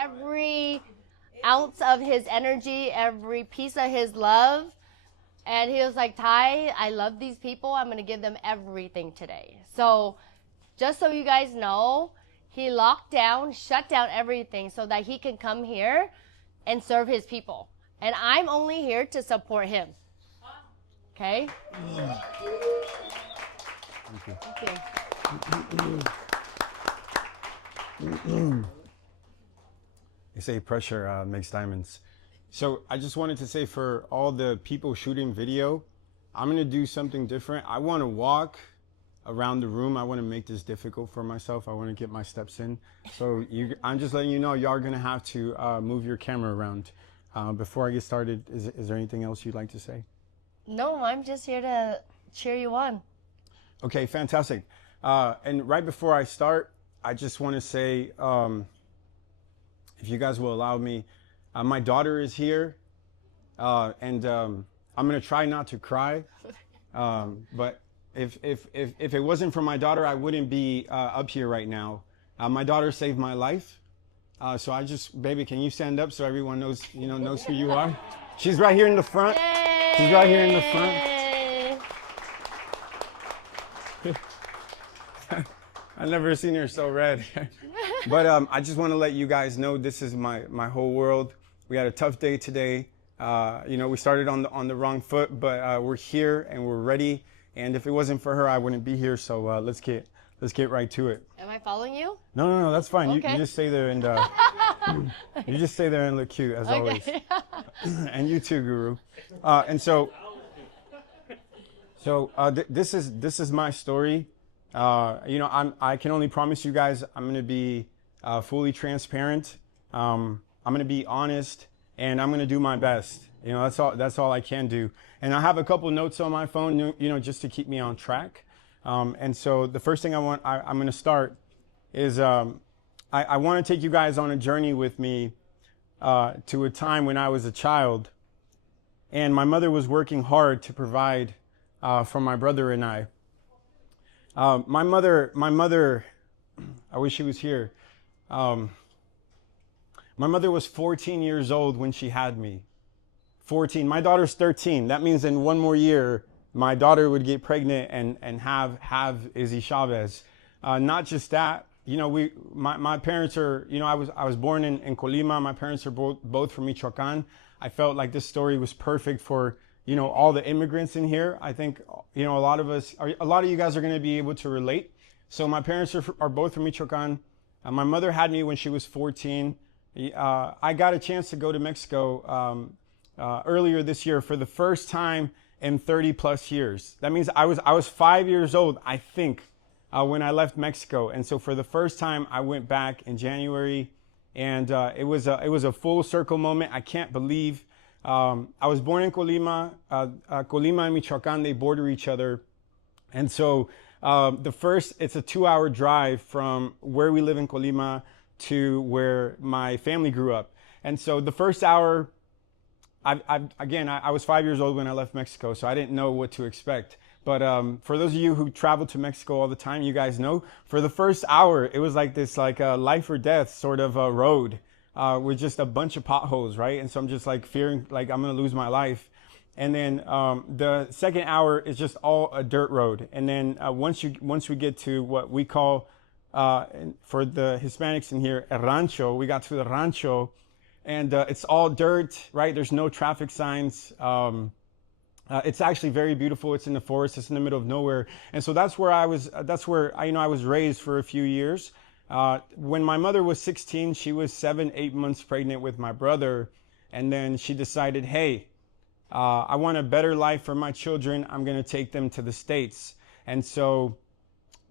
every ounce of his energy, every piece of his love. And he was like, Ty, I love these people. I'm going to give them everything today. So just so you guys know, he locked down, shut down everything so that he can come here and serve his people. And I'm only here to support him. Okay? Thank you. They say pressure makes diamonds. So I just wanted to say, for all the people shooting video, I'm going to do something different. I want to walk around the room. I want to make this difficult for myself. I want to get my steps in. So I'm just letting you know, y'all are going to have to move your camera around. Before I get started, is there anything else you'd like to say? No, I'm just here to cheer you on. Okay, fantastic. And right before I start, I just want to say, if you guys will allow me, my daughter is here, and I'm going to try not to cry. But if it wasn't for my daughter, I wouldn't be up here right now. My daughter saved my life. So baby, can you stand up so everyone knows who you are? She's right here in the front. Yay! She's right here in the front. I've never seen her so red. But I just want to let you guys know, this is my whole world. We had a tough day today. We started on the wrong foot, but we're here and we're ready. And if it wasn't for her, I wouldn't be here. So let's get right to it. Am I following you? No, that's fine. Okay. You just stay there and you just stay there and look cute as always. And you too, Guru. This is my story. I can only promise you guys I'm going to be fully transparent. I'm going to be honest, and I'm going to do my best. That's all I can do. And I have a couple notes on my phone, just to keep me on track. And so the first thing I'm going to start is I want to take you guys on a journey with me to a time when I was a child, and my mother was working hard to provide for my brother and I. My mother, I wish she was here. My mother was 14 years old when she had me. 14. My daughter's 13. That means in one more year, my daughter would get pregnant and have Izzy Chavez. Not just that, my parents are, I was born in Colima. My parents are both from Michoacan. I felt like this story was perfect for, all the immigrants in here. I think, a lot of you guys are going to be able to relate. So my parents are both from Michoacan. My mother had me when she was 14. I got a chance to go to Mexico earlier this year for the first time in 30 plus years. That means I was 5 years old, I think, when I left Mexico. And so for the first time, I went back in January, and it was a full circle moment. I can't believe I was born in Colima. Colima and Michoacan, they border each other. And so it's a 2-hour drive from where we live in Colima to where my family grew up. And so the first hour, I was 5 years old when I left Mexico, so I didn't know what to expect. But for those of you who travel to Mexico all the time, you guys know, for the first hour, it was like this a life or death sort of a road with just a bunch of potholes, right? And so I'm just fearing I'm going to lose my life. And then the second hour is just all a dirt road. And then once we get to what we call, for the Hispanics in here, a rancho, we got to the rancho, and it's all dirt, right? There's no traffic signs. It's actually very beautiful. It's in the forest. It's in the middle of nowhere. And so that's where I was raised for a few years. When my mother was 16, she was 7-8 months pregnant with my brother. And then she decided, hey, I want a better life for my children. I'm going to take them to the States. And so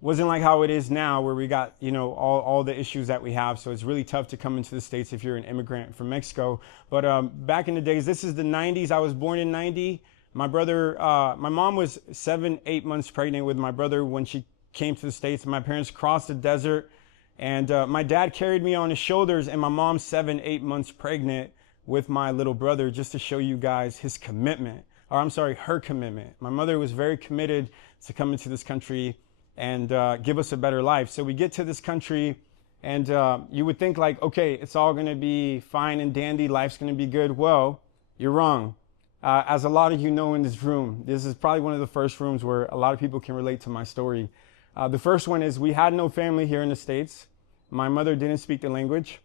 wasn't like how it is now, where we got, all the issues that we have. So it's really tough to come into the States if you're an immigrant from Mexico. But back in the days, this is the 90s. I was born in 90. My mom was 7-8 months pregnant with my brother when she came to the States. My parents crossed the desert, and my dad carried me on his shoulders, and my mom's 7-8 months pregnant with my little brother, just to show you guys his commitment, her commitment. My mother was very committed to coming to this country and give us a better life. So we get to this country, And you would think like, okay, it's all going to be fine and dandy. Life's going to be good. Well, you're wrong. As a lot of you know in this room, this is probably one of the first rooms where a lot of people can relate to my story. The first one is we had no family here in the States. My mother didn't speak the language.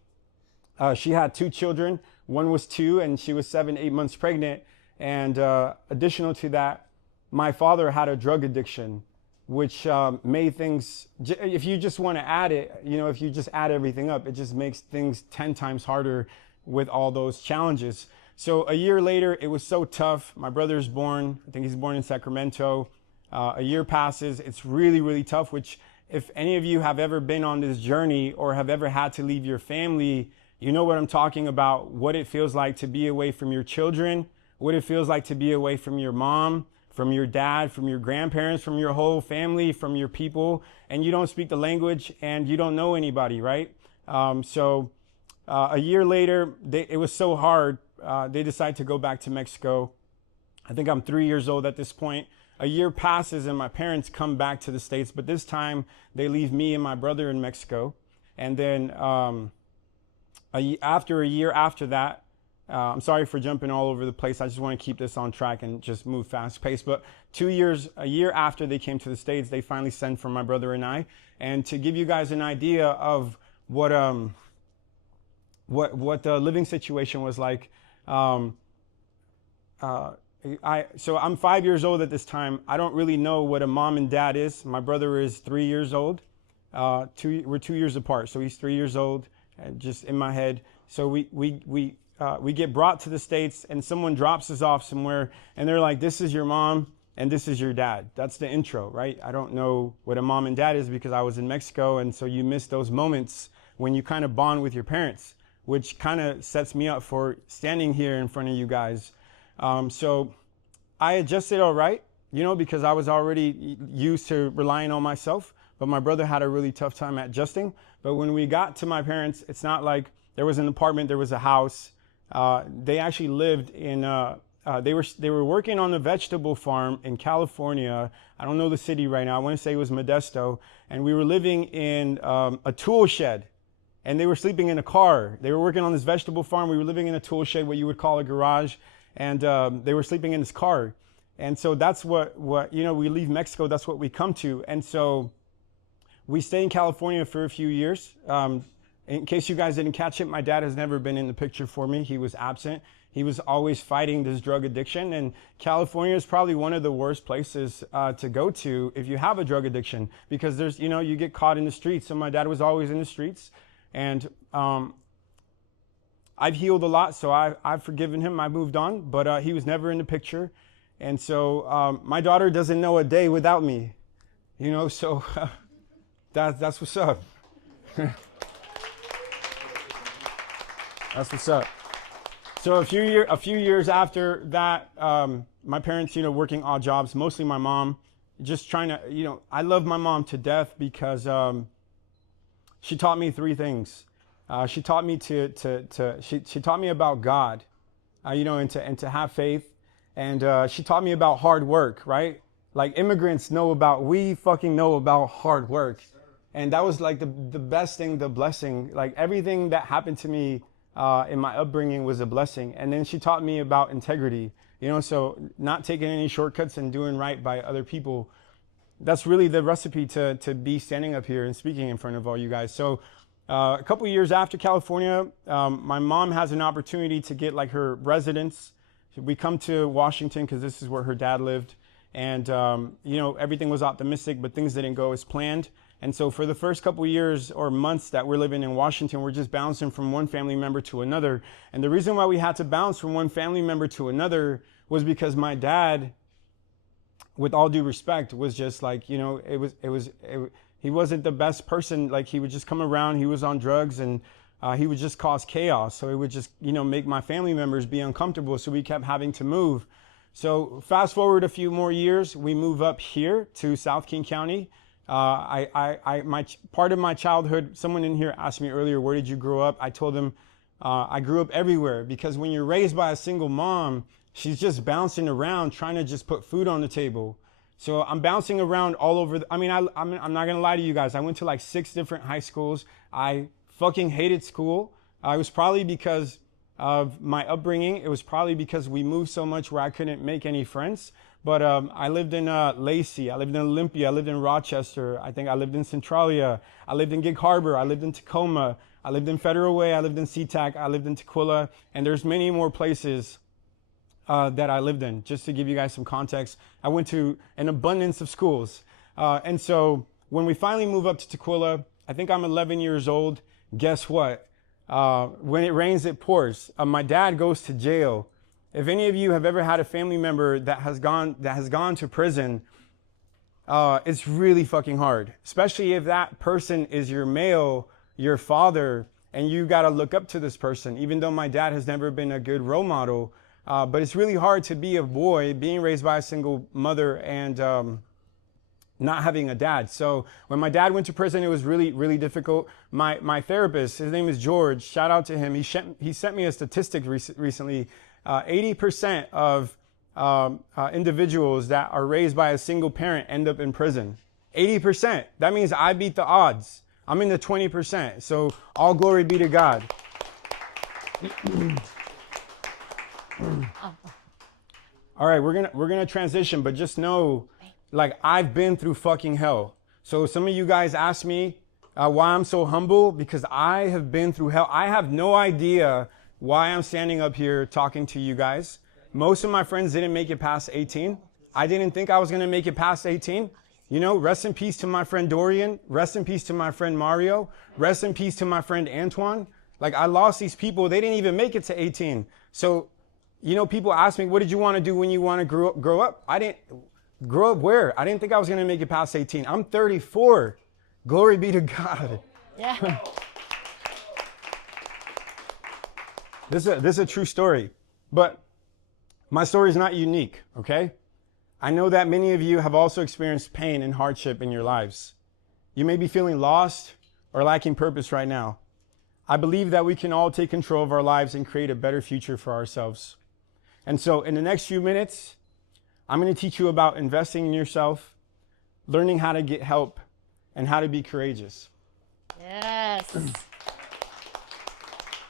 She had 2 children. One was 2 and she was 7, 8 months pregnant. And additional to that, my father had a drug addiction, which made things, if you just want to add it, if you just add everything up, it just makes things 10 times harder with all those challenges. So a year later, it was so tough. My brother's born. I think he's born in Sacramento. A year passes. It's really, really tough, which if any of you have ever been on this journey or have ever had to leave your family, you know what I'm talking about, what it feels like to be away from your children, what it feels like to be away from your mom, from your dad, from your grandparents, from your whole family, from your people, and you don't speak the language and you don't know anybody, right? So a year later, it was so hard, they decided to go back to Mexico. I think I'm 3 years old at this point. A year passes and my parents come back to the States, but this time they leave me and my brother in Mexico. And then after a year after that, I'm sorry for jumping all over the place. I just want to keep this on track and just move fast paced. But a year after they came to the States, they finally sent for my brother and I. And to give you guys an idea of what the living situation was like, so I'm 5 years old at this time. I don't really know what a mom and dad is. My brother is 3 years old. We're 2 years apart, so he's 3 years old. Just in my head. So we get brought to the States and someone drops us off somewhere and they're like, this is your mom and this is your dad. That's the intro, right? I don't know what a mom and dad is because I was in Mexico. And so you miss those moments when you kind of bond with your parents, which kind of sets me up for standing here in front of you guys. So I adjusted all right, because I was already used to relying on myself. But my brother had a really tough time adjusting. But when we got to my parents, it's not like there was an apartment, there was a house. They actually lived in, they were working on a vegetable farm in California. I don't know the city right now. I want to say it was Modesto. And we were living in a tool shed. And they were sleeping in a car. They were working on this vegetable farm. We were living in a tool shed, what you would call a garage. And they were sleeping in this car. And so that's what we leave Mexico, that's what we come to. And so we stayed in California for a few years. In case you guys didn't catch it, my dad has never been in the picture for me. He was absent. He was always fighting this drug addiction. And California is probably one of the worst places to go to if you have a drug addiction, because there's, you get caught in the streets. So my dad was always in the streets. And I've healed a lot, so I've forgiven him. I moved on, but he was never in the picture. And so my daughter doesn't know a day without me, so that's what's up. That's what's up. So a few years after that, my parents, working odd jobs, mostly my mom, just trying to, I love my mom to death because she taught me 3 things. She taught me she taught me about God, and to have faith, and she taught me about hard work, right? Like immigrants we fucking know about hard work. And that was like the best thing, the blessing. Like everything that happened to me in my upbringing was a blessing. And then she taught me about integrity, so not taking any shortcuts and doing right by other people. That's really the recipe to be standing up here and speaking in front of all you guys. So a couple years after California, my mom has an opportunity to get like her residence. We come to Washington because this is where her dad lived. And, everything was optimistic, but things didn't go as planned. And so for the first couple of years or months that we're living in Washington, we're just bouncing from one family member to another. And the reason why we had to bounce from one family member to another was because my dad, with all due respect, was just like, he wasn't the best person. Like he would just come around, he was on drugs, and he would just cause chaos. So it would just, make my family members be uncomfortable. So we kept having to move. So fast forward a few more years, we move up here to South King County. Part of my childhood, someone in here asked me earlier, where did you grow up? I told them, I grew up everywhere, because when you're raised by a single mom, she's just bouncing around trying to just put food on the table. So I'm bouncing around all over. I'm not going to lie to you guys. I went to like 6 different high schools. I fucking hated school. It was probably because of my upbringing. It was probably because we moved so much where I couldn't make any friends. But I lived in Lacey. I lived in Olympia. I lived in Rochester. I think I lived in Centralia. I lived in Gig Harbor. I lived in Tacoma. I lived in Federal Way. I lived in SeaTac. I lived in Tequila. And there's many more places that I lived in. Just to give you guys some context, I went to an abundance of schools. And so when we finally move up to Tequila, I think I'm 11 years old. Guess what? When it rains, it pours. My dad goes to jail. If any of you have ever had a family member that has gone to prison, it's really fucking hard, especially if that person is your male, your father, and you got to look up to this person, even though my dad has never been a good role model. But it's really hard to be a boy being raised by a single mother and not having a dad. So when my dad went to prison, it was really, really difficult. My therapist, his name is George, shout out to him. He sent me a statistic recently. 80% of individuals that are raised by a single parent end up in prison. 80%. That means I beat the odds. I'm in the 20%. So all glory be to God. All right, we're gonna transition, but just know, like, I've been through fucking hell. So some of you guys ask me why I'm so humble, because I have been through hell. I have no idea why I'm standing up here talking to you guys. Most of my friends didn't make it past 18. I didn't think I was gonna make it past 18. You know, rest in peace to my friend Dorian. Rest in peace to my friend Mario. Rest in peace to my friend Antoine. Like, I lost these people. They didn't even make it to 18. So, you know, people ask me, what did you want to do when you want to grow up? I didn't grow up where? I didn't think I was going to make it past 18. I'm 34. Glory be to God. Yeah. This is a true story, but my story is not unique, okay? I know that many of you have also experienced pain and hardship in your lives. You may be feeling lost or lacking purpose right now. I believe that we can all take control of our lives and create a better future for ourselves. And so in the next few minutes, I'm going to teach you about investing in yourself, learning how to get help, and how to be courageous. Yes.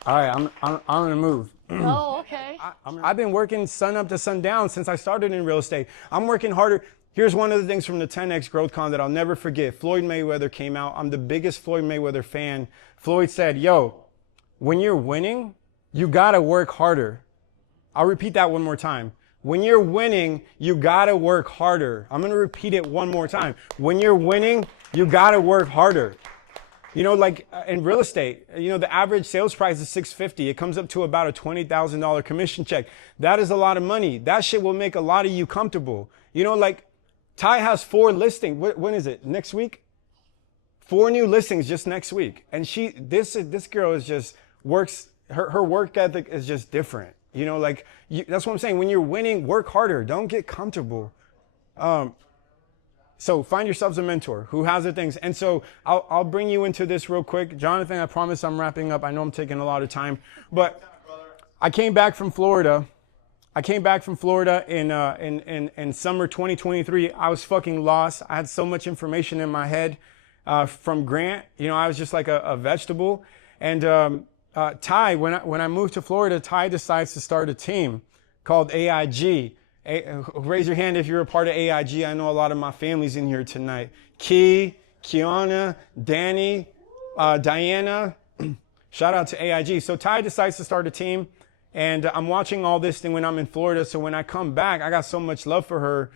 All right, I'm going to move. Oh, okay. I've been working sun up to sundown since I started in real estate. I'm working harder. Here's one of the things from the 10X Growth Con that I'll never forget. Floyd Mayweather came out. I'm the biggest Floyd Mayweather fan. Floyd said, yo, when you're winning, you got to work harder. I'll repeat that one more time. When you're winning, you got to work harder. I'm going to repeat it one more time. When you're winning, you got to work harder. You know, like in real estate, you know, the average sales price is $650. It comes up to about a $20,000 commission check. That is a lot of money. That shit will make a lot of you comfortable. You know, like Ty has 4 listings. When is it? Next week? 4 new listings just next week. And this girl is just works, her work ethic is just different. You know, like that's what I'm saying. When you're winning, work harder. Don't get comfortable. So find yourselves a mentor who has the things. And so I'll bring you into this real quick. Jonathan, I promise I'm wrapping up. I know I'm taking a lot of time, but I came back from Florida. In summer 2023. I was fucking lost. I had so much information in my head from Grant. You know, I was just like a vegetable. And Ty, when I moved to Florida, Ty decides to start a team called AIG. Raise your hand if you're a part of AIG. I know a lot of my family's in here tonight. Key, Kiana, Danny, Diana. Shout out to AIG. So Ty decides to start a team, and I'm watching all this thing when I'm in Florida. So when I come back, I got so much love for her.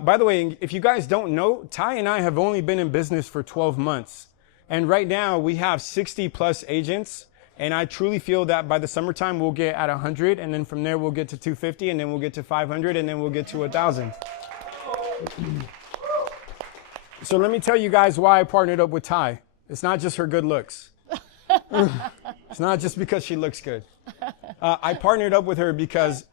By the way, if you guys don't know, Ty and I have only been in business for 12 months. And right now we have 60 plus agents. And I truly feel that by the summertime, we'll get at 100. And then from there, we'll get to 250. And then we'll get to 500. And then we'll get to 1,000. So let me tell you guys why I partnered up with Ty. It's not just her good looks. It's not just because she looks good. I partnered up with her because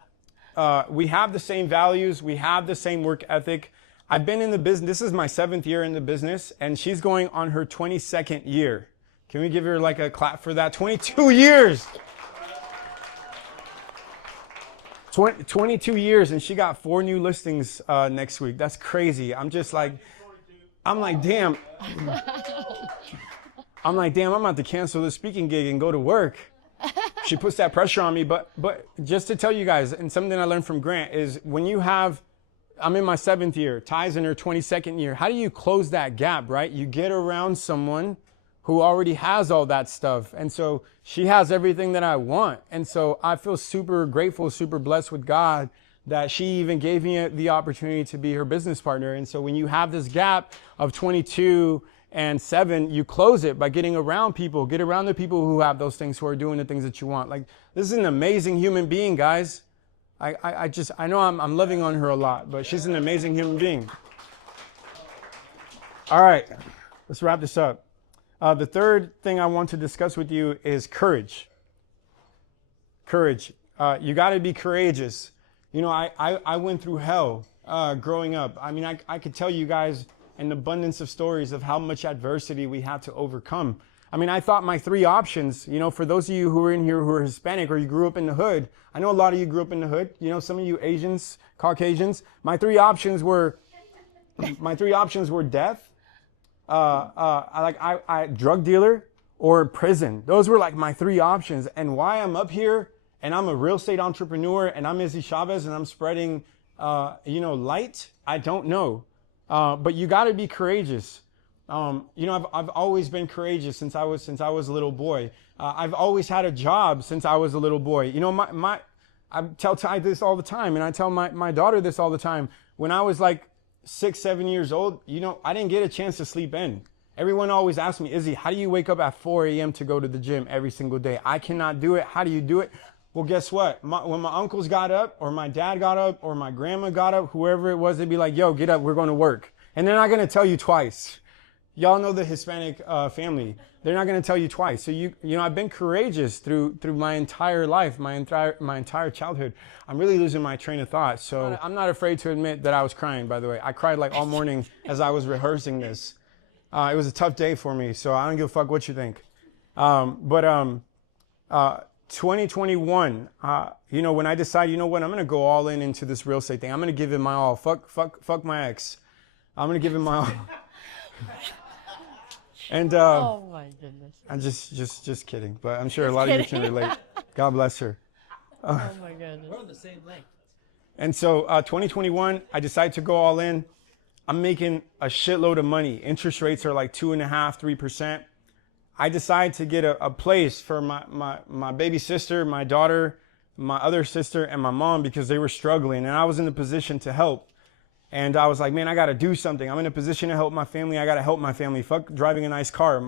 we have the same values. We have the same work ethic. I've been in the business. This is my 7th year in the business. And she's going on her 22nd year. Can we give her like a clap for that? 22 years. 22 years, and she got 4 new listings next week. That's crazy. I'm like, damn. I'm about to cancel the speaking gig and go to work. She puts that pressure on me. But just to tell you guys, and something I learned from Grant is when you have, I'm in my 7th year, Ty's in her 22nd year. How do you close that gap, right? You get around someone who already has all that stuff. And so she has everything that I want. And so I feel super grateful, super blessed with God that she even gave me the opportunity to be her business partner. And so when you have this gap of 22 and 7, you close it by getting around people, get around the people who have those things, who are doing the things that you want. Like, this is an amazing human being, guys. I know I'm loving on her a lot, but she's an amazing human being. All right, let's wrap this up. The third thing I want to discuss with you is courage. Courage. You got to be courageous. You know, I went through hell growing up. I mean, I could tell you guys an abundance of stories of how much adversity we had to overcome. I mean, I thought my 3 options, you know, for those of you who are in here who are Hispanic or you grew up in the hood, I know a lot of you grew up in the hood, you know, some of you Asians, Caucasians, my 3 options were death, drug dealer, or prison. Those were like my 3 options. And why I'm up here and I'm a real estate entrepreneur and I'm Izzy Chavez and I'm spreading, light, I don't know. But you got to be courageous. You know, I've always been courageous since I was a little boy. I've always had a job since I was a little boy. You know, I tell Ty this all the time, and I tell my daughter this all the time. When I was like 6, 7 years old, you know, I didn't get a chance to sleep in. Everyone always asks me, Izzy, how do you wake up at 4 a.m. to go to the gym every single day? I cannot do it. How do you do it? Well, guess what? When my uncles got up, or my dad got up, or my grandma got up, whoever it was, they'd be like, yo, get up, we're going to work. And they're not going to tell you twice. Y'all know the Hispanic family. They're not going to tell you twice. So you know, I've been courageous through my entire life, my entire childhood. I'm really losing my train of thought. So I'm not afraid to admit that I was crying, by the way. I cried like all morning as I was rehearsing this. It was a tough day for me, so I don't give a fuck what you think. 2021, you know, when I decided, you know what, I'm going to go all into this real estate thing. I'm going to give it my all. Fuck my ex. I'm going to give it my all. And oh my goodness. I'm just kidding, but I'm sure a lot of you can relate. God bless her. Oh my goodness. We're on the same length. And so 2021, I decided to go all in. I'm making a shitload of money. Interest rates are like 2.5%, 3%. I decided to get a place for my baby sister, my daughter, my other sister, and my mom, because they were struggling, and I was in the position to help. And I was like, man, I got to do something. I'm in a position to help my family. I got to help my family. Fuck driving a nice car.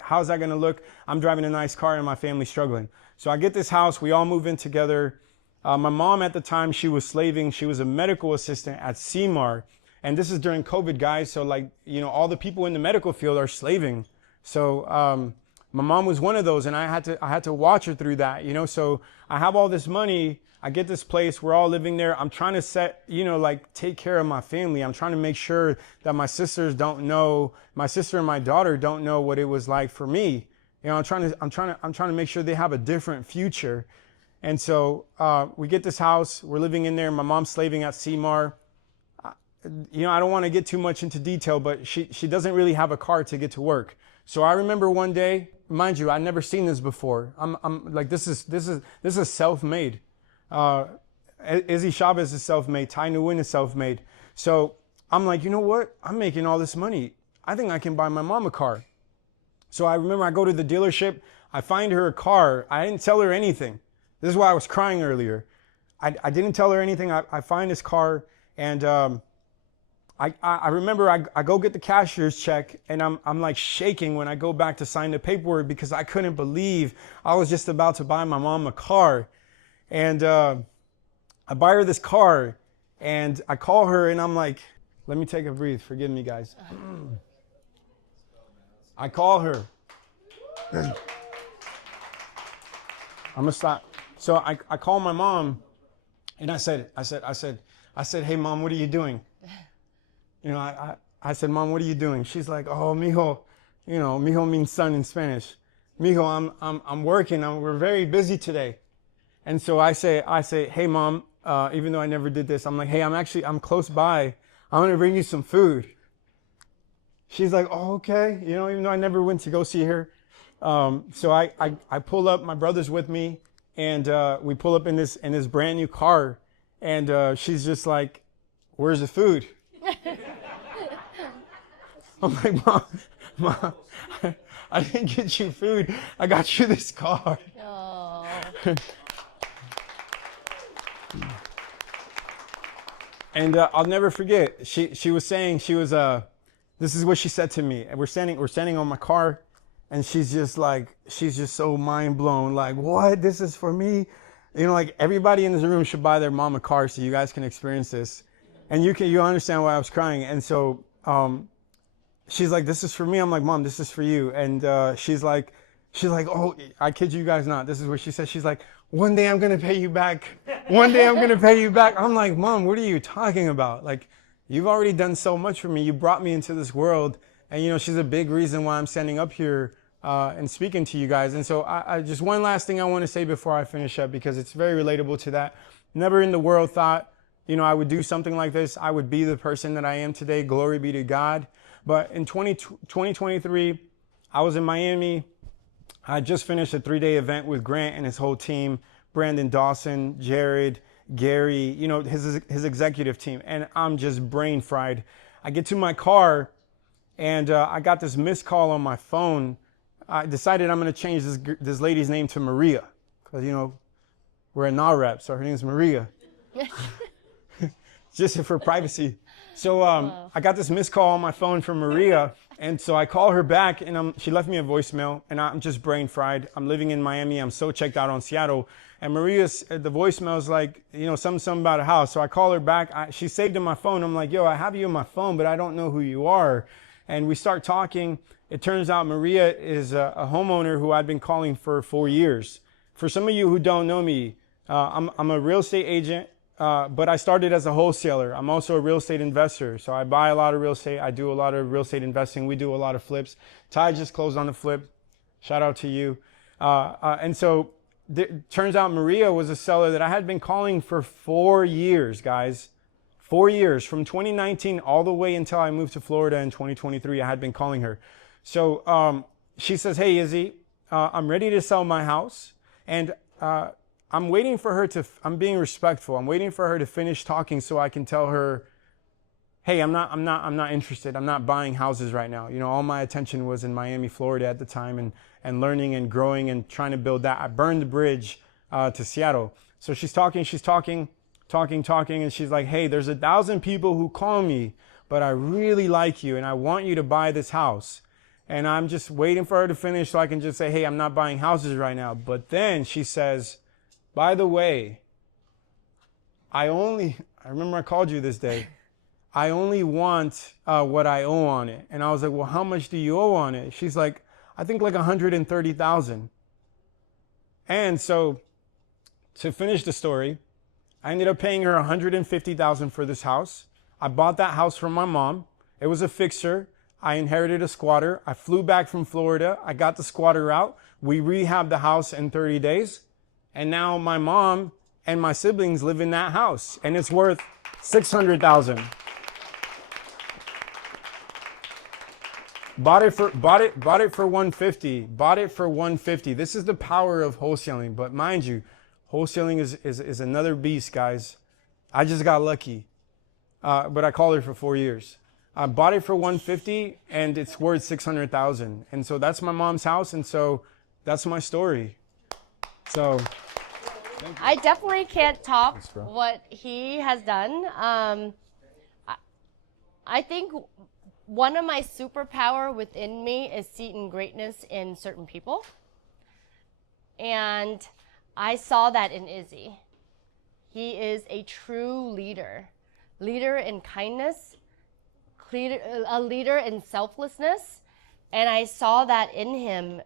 How's that going to look? I'm driving a nice car and my family's struggling. So I get this house. We all move in together. My mom at the time, she was slaving. She was a medical assistant at CMAR. And this is during COVID, guys. So like, you know, all the people in the medical field are slaving. So my mom was one of those, and I had to watch her through that, you know. So I have all this money. I get this place, we're all living there. I'm trying to take care of my family. I'm trying to make sure that my sister and my daughter don't know what it was like for me. You know, I'm trying to make sure they have a different future. And so we get this house, we're living in there. My mom's slaving at CMAR. You know, I don't want to get too much into detail, but she doesn't really have a car to get to work. So I remember one day, mind you, I'd never seen this before. I'm like, this is self-made. Izzy Chavez is self-made. Ty Nguyen is self-made. So I'm like, you know what? I'm making all this money. I think I can buy my mom a car. So I remember I go to the dealership. I find her a car. I didn't tell her anything. This is why I was crying earlier. I didn't tell her anything. I find this car, and I remember I go get the cashier's check, and I'm like shaking when I go back to sign the paperwork, because I couldn't believe I was just about to buy my mom a car. And I buy her this car, and I call her, and I'm like, let me take a breathe. Forgive me, guys. I call her. I'm gonna stop. So I call my mom, and I said, hey mom, what are you doing? You know, I said, mom, what are you doing? She's like, oh, mijo. You know, mijo means son in Spanish. Mijo, I'm working. We're very busy today. And so I say, hey mom, even though I never did this. I'm like, hey, I'm close by. I'm going to bring you some food. She's like, oh, okay. You know, even though I never went to go see her. So I pull up, my brother's with me, and we pull up in this brand new car, and she's just like, where's the food? I'm like, Mom, I didn't get you food. I got you this car. Oh. And I'll never forget. She was saying, this is what she said to me. And we're standing on my car, and she's just so mind blown. Like, what? This is for me? You know, like everybody in this room should buy their mom a car so you guys can experience this. And you understand why I was crying. And so, she's like, this is for me. I'm like, Mom, this is for you. And she's like, oh, I kid you guys not. This is what she said. She's like, one day I'm going to pay you back. One day I'm going to pay you back. I'm like, Mom, what are you talking about? Like, you've already done so much for me. You brought me into this world. And, you know, she's a big reason why I'm standing up here and speaking to you guys. And so I just one last thing I want to say before I finish up, because it's very relatable to that. Never in the world thought, you know, I would do something like this. I would be the person that I am today. Glory be to God. But in 2023, I was in Miami. I just finished a 3-day event with Grant and his whole team, Brandon Dawson, Jared, Gary, you know, his executive team. And I'm just brain fried. I get to my car, and I got this missed call on my phone. I decided I'm going to change this lady's name to Maria, because, you know, we're at NAHREP, so her name's Maria. Just for privacy. So I got this missed call on my phone from Maria, and so I call her back, and she left me a voicemail, and I'm just brain fried. I'm living in Miami. I'm so checked out on Seattle. And Maria's, the voicemail is like, you know, something about a house. So I call her back. She saved in my phone. I'm like, yo, I have you in my phone, but I don't know who you are. And we start talking. It turns out Maria is a homeowner who I'd been calling for 4 years. For some of you who don't know me, I'm a real estate agent. But I started as a wholesaler. I'm also a real estate investor. So I buy a lot of real estate. I do a lot of real estate investing. We do a lot of flips. Ty just closed on the flip. Shout out to you. And so turns out Maria was a seller that I had been calling for 4 years, guys. 4 years. From 2019 all the way until I moved to Florida in 2023, I had been calling her. So she says, hey, Izzy, I'm ready to sell my house. And I'm waiting for her to, I'm being respectful. I'm waiting for her to finish talking so I can tell her, hey, I'm not interested. I'm not buying houses right now. You know, all my attention was in Miami, Florida at the time, and learning and growing and trying to build that. I burned the bridge to Seattle. So she's talking, and she's like, hey, there's 1,000 people who call me, but I really like you and I want you to buy this house. And I'm just waiting for her to finish so I can just say, hey, I'm not buying houses right now. But then she says, by the way, I remember I called you this day. I only want what I owe on it. And I was like, well, how much do you owe on it? She's like, I think like 130,000. And so to finish the story, I ended up paying her 150,000 for this house. I bought that house from my mom. It was a fixer. I inherited a squatter. I flew back from Florida. I got the squatter out. We rehabbed the house in 30 days. And now my mom and my siblings live in that house, and it's worth 600,000. Bought it for 150. Bought it for 150. This is the power of wholesaling. But mind you, wholesaling is another beast, guys. I just got lucky. But I called her for 4 years. I bought it for 150, and it's worth 600,000. And so that's my mom's house, and so that's my story. So I definitely can't top what he has done. I think one of my superpower within me is seeing greatness in certain people. And I saw that in Izzy. He is a true leader in kindness, a leader in selflessness. And I saw that in him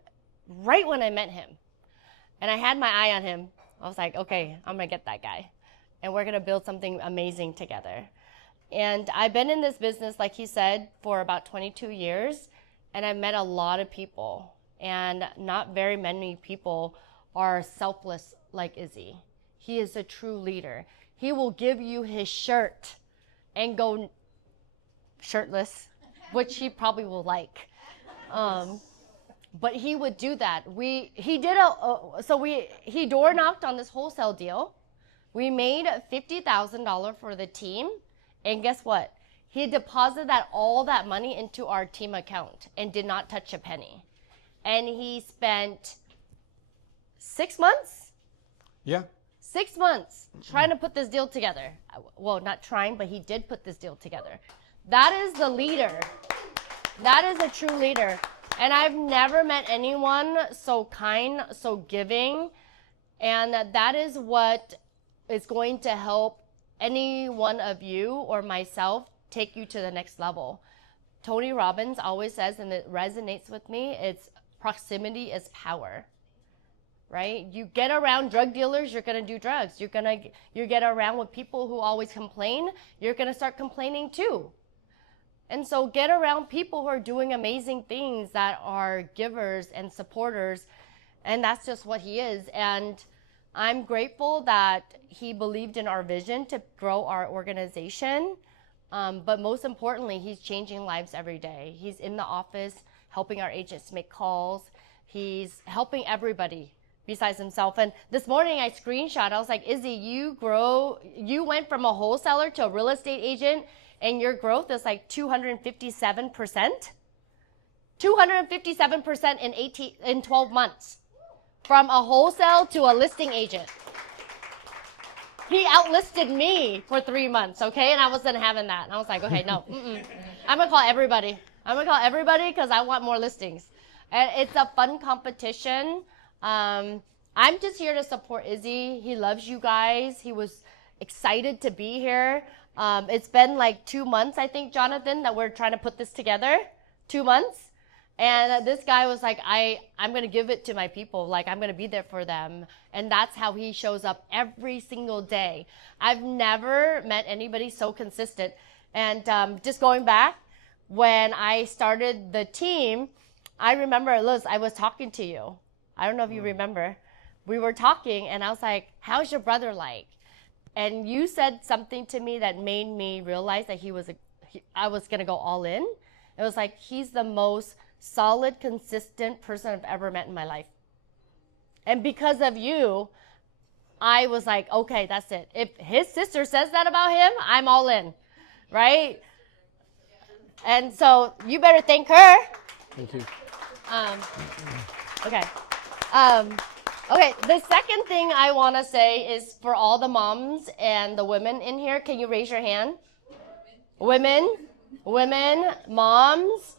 right when I met him. And I had my eye on him. I was like, okay, I'm going to get that guy. And we're going to build something amazing together. And I've been in this business, like he said, for about 22 years. And I've met a lot of people. And not very many people are selfless like Izzy. He is a true leader. he will give you his shirt and go shirtless, which he probably will like. But he would do that. He door knocked on this wholesale deal. We made $50,000 for the team, and guess what? He deposited all that money into our team account and did not touch a penny. And he spent 6 months? Yeah. 6 months trying to put this deal together. Well, not trying, but he did put this deal together. That is the leader. That is a true leader. And I've never met anyone so kind, so giving. And that is what is going to help any one of you or myself take you to the next level. Tony Robbins always says, and it resonates with me, it's proximity is power. Right? You get around drug dealers, you're going to do drugs. You get around with people who always complain, you're going to start complaining too. And so get around people who are doing amazing things, that are givers and supporters. And that's just what he is. And I'm grateful that he believed in our vision to grow our organization. But most importantly, he's changing lives every day. He's in the office helping our agents make calls. He's helping everybody besides himself. And this morning I screenshot, I was like, Izzy, you went from a wholesaler to a real estate agent, and your growth is like 257%. 257% in 12 months. From a wholesale to a listing agent. He outlisted me for 3 months, okay? And I wasn't having that. And I was like, okay, no. I'm going to call everybody. I'm going to call everybody because I want more listings. And it's a fun competition. I'm just here to support Izzy. He loves you guys. He was excited to be here. It's been like 2 months, I think, Jonathan, that we're trying to put this together. 2 months. And this guy was like, I'm going to give it to my people. Like, I'm going to be there for them. And that's how he shows up every single day. I've never met anybody so consistent. And just going back, when I started the team, I remember, Liz, I was talking to you. I don't know if you remember. We were talking, and I was like, how's your brother like? And you said something to me that made me realize that I was going to go all in. It was like, he's the most solid, consistent person I've ever met in my life. And because of you, I was like, okay, that's it. If his sister says that about him, I'm all in, right? And so you better thank her. Thank you. Okay. Okay, the second thing I want to say is for all the moms and the women in here, can you raise your hand? Women, moms,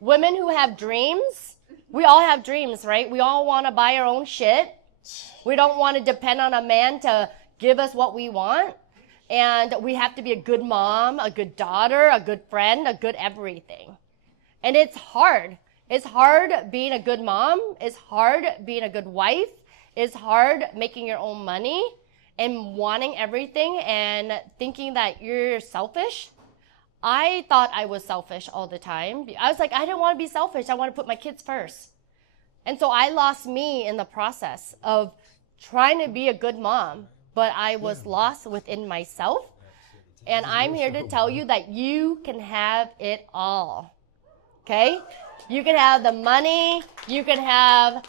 women who have dreams. We all have dreams, right? We all want to buy our own shit. We don't want to depend on a man to give us what we want. And we have to be a good mom, a good daughter, a good friend, a good everything. And it's hard. It's hard being a good mom. It's hard being a good wife. It's hard making your own money and wanting everything and thinking that you're selfish. I thought I was selfish all the time. I was like, I didn't want to be selfish. I want to put my kids first. And so I lost me in the process of trying to be a good mom, but I was lost within myself. And I'm here to tell you that you can have it all. Okay? You can have the money. You can have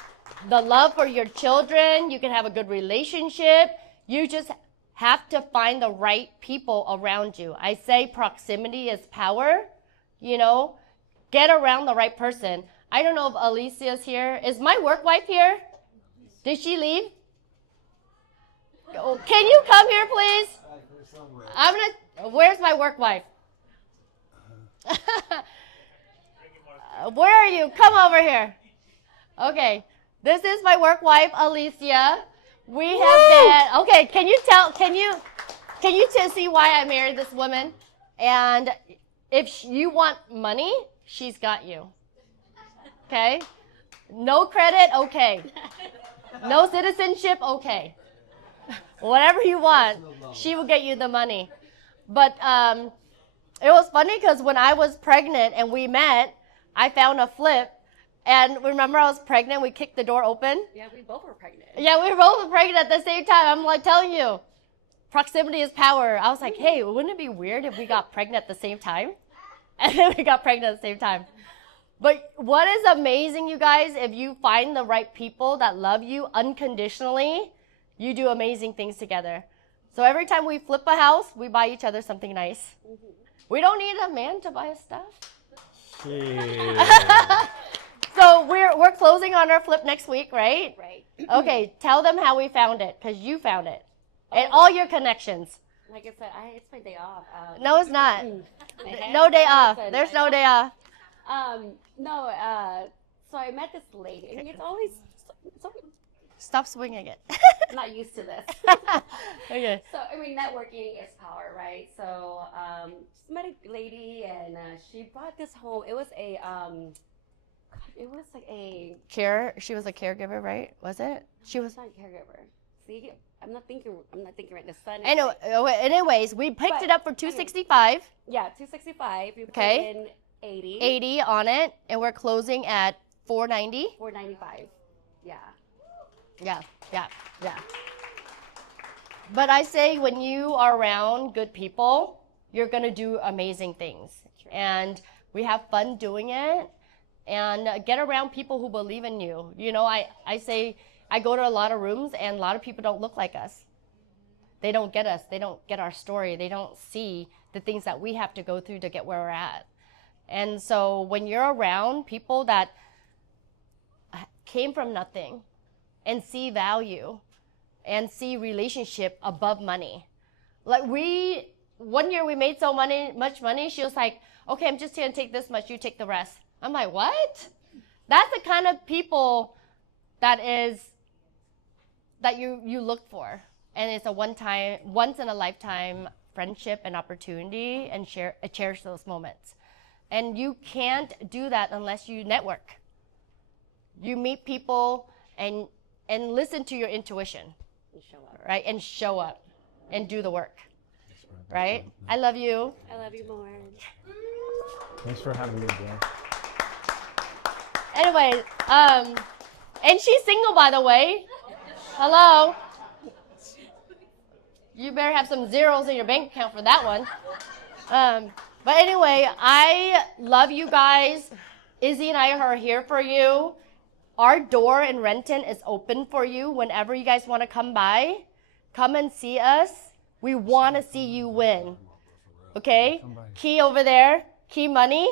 the love for your children. You can have a good relationship. You just have to find the right people around you. I say proximity is power. You know, get around the right person. I don't know if Alicia's here. Is my work wife here? Did she leave? Oh, can you come here, please? Where's my work wife? Where are you? Come over here. Okay. This is my work wife, Alicia. We have been, okay, can you see why I married this woman? And if you want money, she's got you. Okay? No credit, okay. No citizenship, okay. Whatever you want, she will get you the money. But it was funny because when I was pregnant and we met, I found a flip. And remember, I was pregnant. We kicked the door open. Yeah, we both were pregnant. Yeah, we were both pregnant at the same time. I'm like telling you, proximity is power. I was like, hey, wouldn't it be weird if we got pregnant at the same time? And then we got pregnant at the same time. But what is amazing, you guys, if you find the right people that love you unconditionally, you do amazing things together. So every time we flip a house, we buy each other something nice. We don't need a man to buy us stuff. So we're closing on our flip next week, right? Right. Okay, tell them how we found it, because you found it. And all your connections. Like I said, it's my day off. No, it's not. No day off. There's no day off. So I met this lady, and it's always Stop swinging it. I'm not used to this. Okay. So, I mean, networking is power, right? So, just met a lady, and she brought this home. It was like a She was a caregiver, right? Was it? She was not a caregiver. See, I'm not thinking right. The sun. Anyways, we picked it up for $265. Yeah, $265. You put Okay. in 80. 80 on it, and we're closing at $490. $495. Yeah. Yeah. But I say when you are around good people, you're going to do amazing things. True. And we have fun doing it. And get around people who believe in you. You know, I say I go to a lot of rooms, and a lot of people don't look like us. They don't get us. They don't get our story. They don't see the things that we have to go through to get where we're at. And so when you're around people that came from nothing and see value and see relationship above money. Like one year we made much money, she was like, okay, I'm just going to take this much, you take the rest. I'm like, what? That's the kind of people that you look for. And it's a once in a lifetime friendship and opportunity, and cherish those moments. And you can't do that unless you network. You meet people and listen to your intuition. And show up. Right? And show up and do the work. Right? I love you. I love you more. Thanks for having me, bro. Anyway, and she's single, by the way. Hello. You better have some zeros in your bank account for that one. But anyway, I love you guys. Izzy and I are here for you. Our door in Renton is open for you whenever you guys want to come by. Come and see us. We want to see you win. Okay? Key over there. Key Money.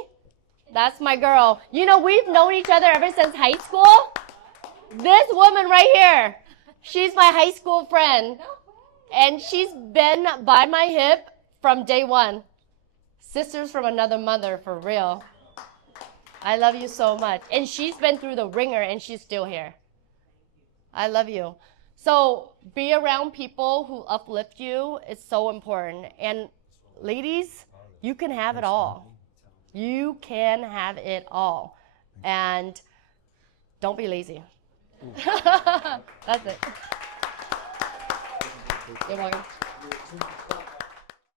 That's my girl. You know, we've known each other ever since high school. This woman right here, she's my high school friend. And she's been by my hip from day one. Sisters from another mother, for real. I love you so much. And she's been through the ringer, and she's still here. I love you. So be around people who uplift you. It's so important. And ladies, you can have it all. You can have it all. And don't be lazy. That's it. You're welcome.